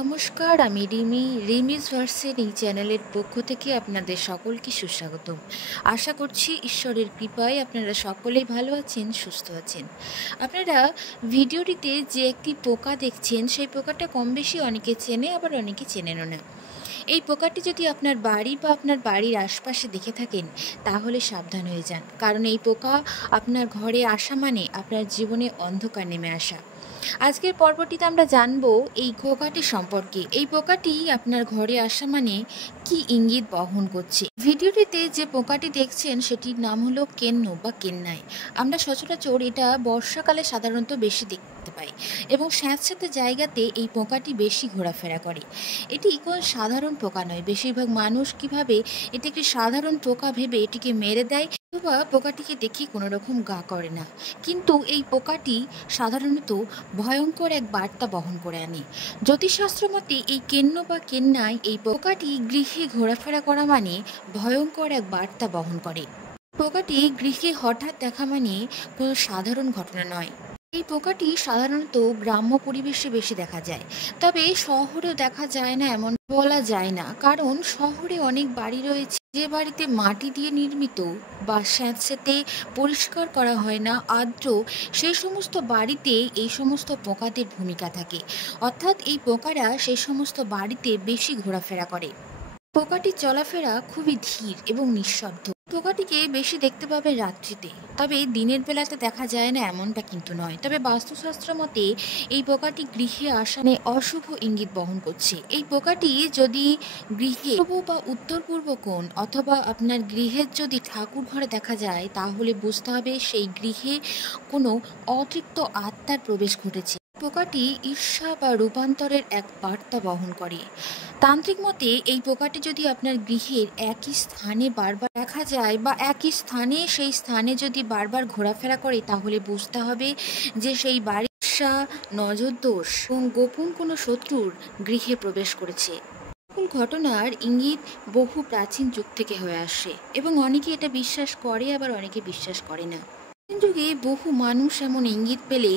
নমস্কার, আমি রিমিস ভার্সের এই চ্যানেলের পক্ষ থেকে আপনাদের সকলকে সুস্বাগতম। আশা করছি ঈশ্বরের কৃপায় আপনারা সকলেই ভালো আছেন, সুস্থ আছেন। আপনারা ভিডিওটিতে যে একটি পোকা দেখছেন, সেই পোকাটা কম বেশি অনেকে চেনে, আবার অনেকে চেনেনও না। এই পোকাটি যদি আপনার বাড়ি বা আপনার বাড়ির আশপাশে দেখে থাকেন, তাহলে সাবধান হয়ে যান, কারণ এই পোকা আপনার ঘরে আসা মানে আপনার জীবনে অন্ধকার নেমে আসা। আজকের পর্বটিতে আমরা জানবো এই পোকাটি সম্পর্কে। এই পোকাটি আপনার ঘরে আসা মানে কি ইঙ্গিত বহন করছে। ভিডিওটিতে যে পোকাটি দেখছেন সেটির নাম হলো কেন্ন বা কেন্নাই। আমরা সচরাচর এটা বর্ষাকালে সাধারণত বেশি দেখতে পাই এবং স্যাঁতস্যাঁতে জায়গাতে এই পোকাটি বেশি ঘোরাফেরা করে। এটি কোনো সাধারণ পোকা নয়। বেশিরভাগ মানুষ কিভাবে এটি একটি সাধারণ পোকা ভেবে এটিকে মেরে দেয় অথবা পোকাটিকে দেখে কোনো রকম গা করে না, কিন্তু এই পোকাটি সাধারণত ভয়ঙ্কর এক বার্তা বহন করে আনে। জ্যোতিষশাস্ত্র মতে এই কেন্ন বা কেন্নাই, এই পোকাটি গৃহে ঘোরাফেরা করা মানে ভয়ঙ্কর এক বার্তা বহন করে। পোকাটি গৃহে হঠাৎ দেখা মানে কোনো সাধারণ ঘটনা নয়। এই পোকাটি সাধারণত গ্রাম্য পরিবেশে বেশি দেখা যায়, তবে শহরেও দেখা যায় না এমন বলা যায় না, কারণ শহরে অনেক বাড়ি রয়েছে যে বাড়িতে মাটি দিয়ে নির্মিত বা স্যাঁতস্যাঁতে পরিষ্কার করা হয় না, আর্দ্র, সেই সমস্ত বাড়িতে এই সমস্ত পোকাদের ভূমিকা থাকে। অর্থাৎ এই পোকারা সেই সমস্ত বাড়িতে বেশি ঘোরাফেরা করে। পোকাটির চলাফেরা খুবই ধীর এবং নিঃশব্দ। পোকাটিকে বেশি দেখতে পাবে রাত্রিতে, তবে দিনের বেলাতে দেখা যায় না এমনটা কিন্তু নয়। তবে বাস্তুশাস্ত্র মতে এই পোকাটি গৃহে আসা মানে অশুভ ইঙ্গিত বহন করছে। এই পোকাটি যদি গৃহে পূর্ব বা উত্তর পূর্ব কোণ অথবা আপনার গৃহের যদি ঠাকুর ঘরে দেখা যায়, তাহলে বুঝতে হবে সেই গৃহে কোনো অতৃপ্ত আত্মার প্রবেশ ঘটেছে। পোকাটি ঈর্ষা বা রূপান্তরের এক বার্তা বহন করে। তান্ত্রিক মতে এই পোকাটি যদি আপনার গৃহের একই স্থানে বারবার দেখা যায় বা একই স্থানে সেই স্থানে যদি বারবার ঘোরাফেরা করে, তাহলে বুঝতে হবে যে সেই বাড়ির ঈর্ষা, নজরদোষ এবং গোপন কোনো শত্রুর গৃহে প্রবেশ করেছে। সকল ঘটনার ইঙ্গিত বহু প্রাচীন যুগ থেকে হয়ে আসে এবং অনেকে এটা বিশ্বাস করে, আবার অনেকে বিশ্বাস করে না। যুগে বহু মানুষ এমন ইঙ্গিত পেলে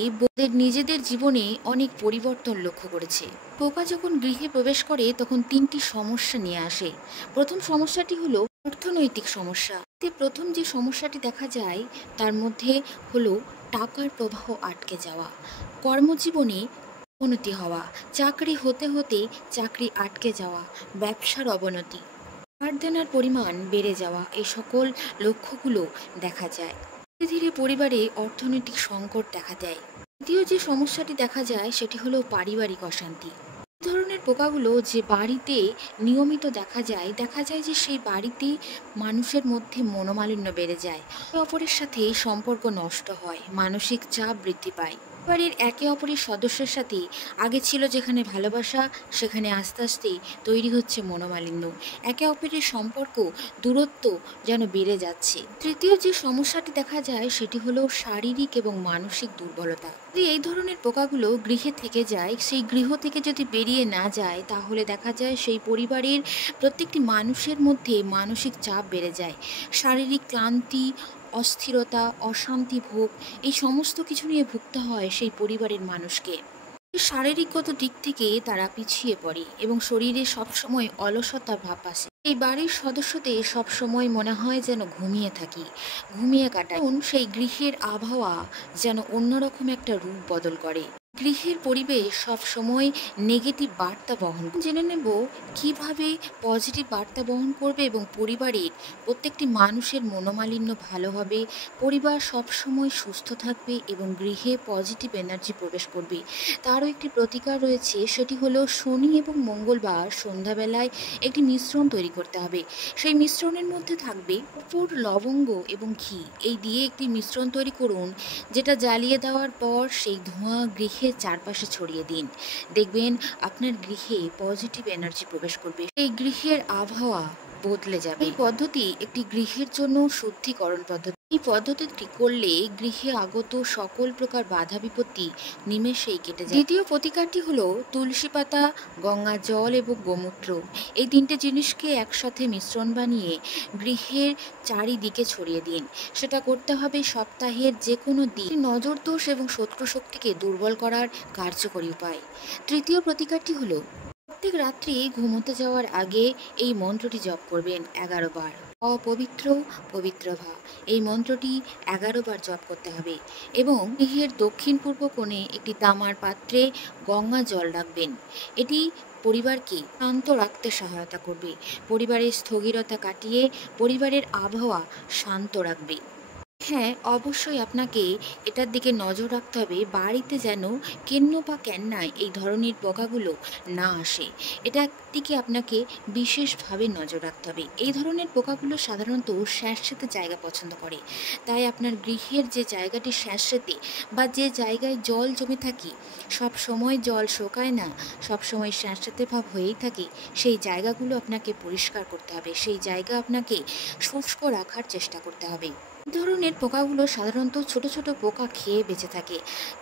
নিজেদের জীবনে অনেক পরিবর্তন লক্ষ্য করেছে। পোকা যখন গৃহে প্রবেশ করে তখন তিনটি সমস্যা নিয়ে আসে। প্রথম সমস্যাটি হলো অর্থনৈতিক সমস্যা। প্রথম যে সমস্যাটি দেখা যায় তার মধ্যে হলো টাকার প্রবাহ আটকে যাওয়া, কর্মজীবনে অবনতি হওয়া, চাকরি হতে হতে চাকরি আটকে যাওয়া, ব্যবসার অবনতি, ধার দেনার পরিমাণ বেড়ে যাওয়া, এই সকল লক্ষ্যগুলো দেখা যায়। ধীরে ধীরে পরিবারে অর্থনৈতিক সংকট দেখা দেয়। দ্বিতীয় যে সমস্যাটি দেখা যায় সেটি হলো পারিবারিক অশান্তি। এই ধরনের পোকাগুলো যে বাড়িতে নিয়মিত দেখা যায় যে সেই বাড়িতে মানুষের মধ্যে মনোমালিন্য বেড়ে যায়, একে অপরের সাথে সম্পর্ক নষ্ট হয়, মানসিক চাপ বৃদ্ধি পায়। পরিবারের একে অপরের সদস্যের সাথে আগে ছিল যেখানে ভালোবাসা, সেখানে আস্তে আস্তে তৈরি হচ্ছে মনোমালিন্য, একে অপরের সম্পর্ক, দূরত্ব যেন বেড়ে যাচ্ছে। তৃতীয় যে সমস্যাটি দেখা যায় সেটি হলো শারীরিক এবং মানসিক দুর্বলতা। যদি এই ধরনের পোকাগুলো গৃহে থেকে যায়, সেই গৃহ থেকে যদি বেরিয়ে না যায়, তাহলে দেখা যায় সেই পরিবারের প্রত্যেকটি মানুষের মধ্যে মানসিক চাপ বেড়ে যায়, শারীরিক ক্লান্তি, অস্থিরতা, অশান্তি ভোগ, এই সমস্ত কিছু নিয়ে ভুগতে হয় সেই পরিবারের মানুষকে। শারীরিকগত দিক থেকে তারা পিছিয়ে পড়ে এবং শরীরে সবসময় অলসতার ভাব আসে। এই বাড়ির সদস্যদের সবসময় মনে হয় যেন ঘুমিয়ে থাকি, ঘুমিয়ে কাটায়। সেই গৃহের আবহাওয়া যেন অন্যরকম একটা রূপ বদল করে। গৃহের পরিবেশ সব সময় নেগেটিভ বার্তা বহন করে। জেনে নেব কিভাবে পজিটিভ বার্তা বহন করবে এবং পরিবারের প্রত্যেকটি মানুষের মনোমালিন্য ভালো হবে, পরিবার সব সময় সুস্থ থাকবে এবং গৃহে পজিটিভ এনার্জি প্রবেশ করবে। তারও একটি প্রতিকার রয়েছে, সেটি হলো শনি এবং মঙ্গলবার সন্ধ্যাবেলায় একটি মিশ্রণ তৈরি করতে হবে। সেই মিশ্রণের মধ্যে থাকবে কর্পূর, লবঙ্গ এবং ঘি। এই দিয়ে একটি মিশ্রণ তৈরি করুন, যেটা জ্বালিয়ে দেওয়ার পর সেই ধোঁয়া গৃহের চারপাশে ছড়িয়ে দিন। দেখবেন আপনার গৃহে পজিটিভ এনার্জি প্রবেশ করবে, এই গৃহের আবহাওয়া বদলে যাবে। এই পদ্ধতি একটি গৃহের জন্য শুদ্ধিকরণ পদ্ধতি। এই পদ্ধতিটি করলে গৃহে আগত সকল প্রকার বাধা বিপত্তি নিমেষেই কেটে যায়। দ্বিতীয় প্রতিকারটি হলো তুলসী পাতা, গঙ্গা জল এবং গোমূত্র। এই তিনটে জিনিসকে একসাথে মিশ্রণ বানিয়ে গৃহের চারিদিকে ছড়িয়ে দিন। সেটা করতে হবে সপ্তাহের যে কোনো দিন। নজরদোষ এবং শত্রু শক্তিকে দুর্বল করার কার্যকরী উপায়। তৃতীয় প্রতিকারটি হলো প্রত্যেক রাত্রি ঘুমোতে যাওয়ার আগে এই মন্ত্রটি জপ করবেন 11 বার। অপবিত্র পবিত্র ভা, এই মন্ত্রটি 11 বার জপ করতে হবে এবং গৃহের দক্ষিণ পূর্ব কোণে একটি তামার পাত্রে গঙ্গা জল রাখবেন। এটি পরিবারকে শান্ত রাখতে সহায়তা করবে, পরিবারের স্থবিরতা কাটিয়ে পরিবারের আবহাওয়া শান্ত রাখবে। হ্যাঁ, অবশ্যই আপনাকে এটার দিকে নজর রাখতে হবে বাড়িতে যেন কেন্ন বা ক্যান্নায় এই ধরনের পোকাগুলো না আসে। এটার দিকে আপনাকে বিশেষভাবে নজর রাখতে হবে। এই ধরনের পোকাগুলো সাধারণত স্যাঁতসেঁতে জায়গা পছন্দ করে, তাই আপনার গৃহের যে জায়গাটি স্যাঁতসেঁতে বা যে জায়গায় জল জমে থাকে, সব সময় জল শোকায় না, সব সময় স্যাঁতসেঁতে ভাব হয়েই থাকে, সেই জায়গাগুলো আপনাকে পরিষ্কার করতে হবে, সেই জায়গা আপনাকে শুষ্ক রাখার চেষ্টা করতে হবে। এই ধরনের পোকাগুলো সাধারণত ছোট ছোট পোকা খেয়ে বেঁচে থাকে।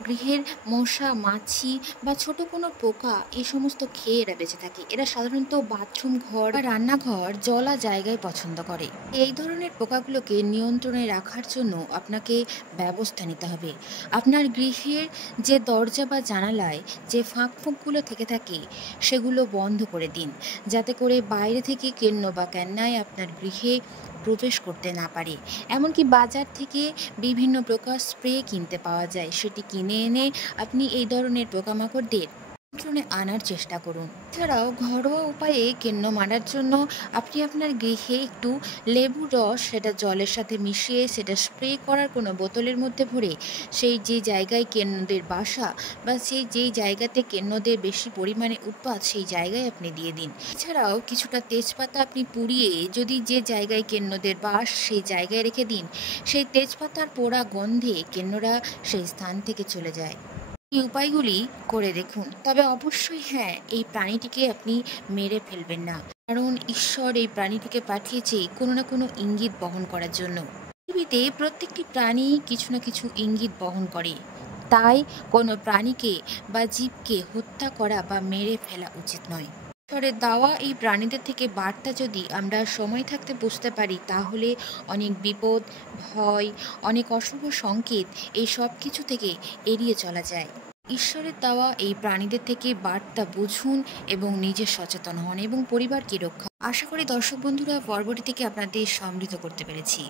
গৃহের মশা, মাছি বা ছোট কোনো পোকা এই সমস্ত খেয়ে এরা বেঁচে থাকে। এরা সাধারণত বাথরুম ঘর বা রান্নাঘর জলা জায়গায় পছন্দ করে। এই ধরনের পোকাগুলোকে নিয়ন্ত্রণে রাখার জন্য আপনাকে ব্যবস্থা নিতে হবে। আপনার গৃহের যে দরজা বা জানালায় যে ফাঁক ফোঁকগুলো থেকে থাকে সেগুলো বন্ধ করে দিন, যাতে করে বাইরে থেকে কেন্ন বা ক্যান্নায় আপনার গৃহে প্রবেশ করতে না পারে। এমনকি বাজার থেকে বিভিন্ন প্রকার স্প্রে কিনতে পাওয়া যায়, সেটি কিনে এনে আপনি এই ধরনের পোকামাকড়দের নিয়ন্ত্রণে আনার চেষ্টা করুন। এছাড়াও ঘরোয়া উপায়ে কেন্ন মারার জন্য আপনি আপনার গৃহে একটু লেবুর রস সেটা জলের সাথে মিশিয়ে সেটা স্প্রে করার কোনো বোতলের মধ্যে ভরে সেই যে জায়গায় কেন্নদের বাসা বা সেই যেই জায়গাতে কেন্নদের বেশি পরিমাণে উৎপাত সেই জায়গায় আপনি দিয়ে দিন। এছাড়াও কিছুটা তেজপাতা আপনি পুড়িয়ে যদি যে জায়গায় কেন্নদের বাস সেই জায়গায় রেখে দিন, সেই তেজপাতার পোড়া গন্ধে কেন্নরা সেই স্থান থেকে চলে যায়। এই উপায়গুলি করে দেখুন। তবে অবশ্যই হ্যাঁ, এই প্রাণীটিকে আপনি মেরে ফেলবেন না, কারণ ঈশ্বর এই প্রাণীটিকে পাঠিয়েছে কোনো না কোনো ইঙ্গিত বহন করার জন্য। পৃথিবীতে প্রত্যেকটি প্রাণী কিছু না কিছু ইঙ্গিত বহন করে, তাই কোনো প্রাণীকে বা জীবকে হত্যা করা বা মেরে ফেলা উচিত নয়। ঈশ্বরের দেওয়া এই প্রাণীদের থেকে বার্তা যদি আমরা সময় থাকতে বুঝতে পারি, তাহলে অনেক বিপদ, ভয়, অনেক অশুভ সংকেত এই সব কিছু থেকে এড়িয়ে চলা যায়। ঈশ্বরের দেওয়া এই প্রাণীদের থেকে বার্তা বুঝুন এবং নিজে সচেতন হন এবং পরিবারকে রক্ষা। আশা করি দর্শক বন্ধুরা পর্বটি থেকে আপনাদের সমৃদ্ধ করতে পেরেছি।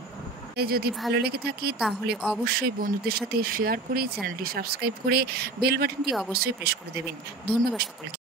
যদি ভালো লেগে থাকে তাহলে অবশ্যই বন্ধুদের সাথে শেয়ার করে চ্যানেলটি সাবস্ক্রাইব করে বেল বাটনটি অবশ্যই প্রেস করে দেবেন। ধন্যবাদ সকলকে।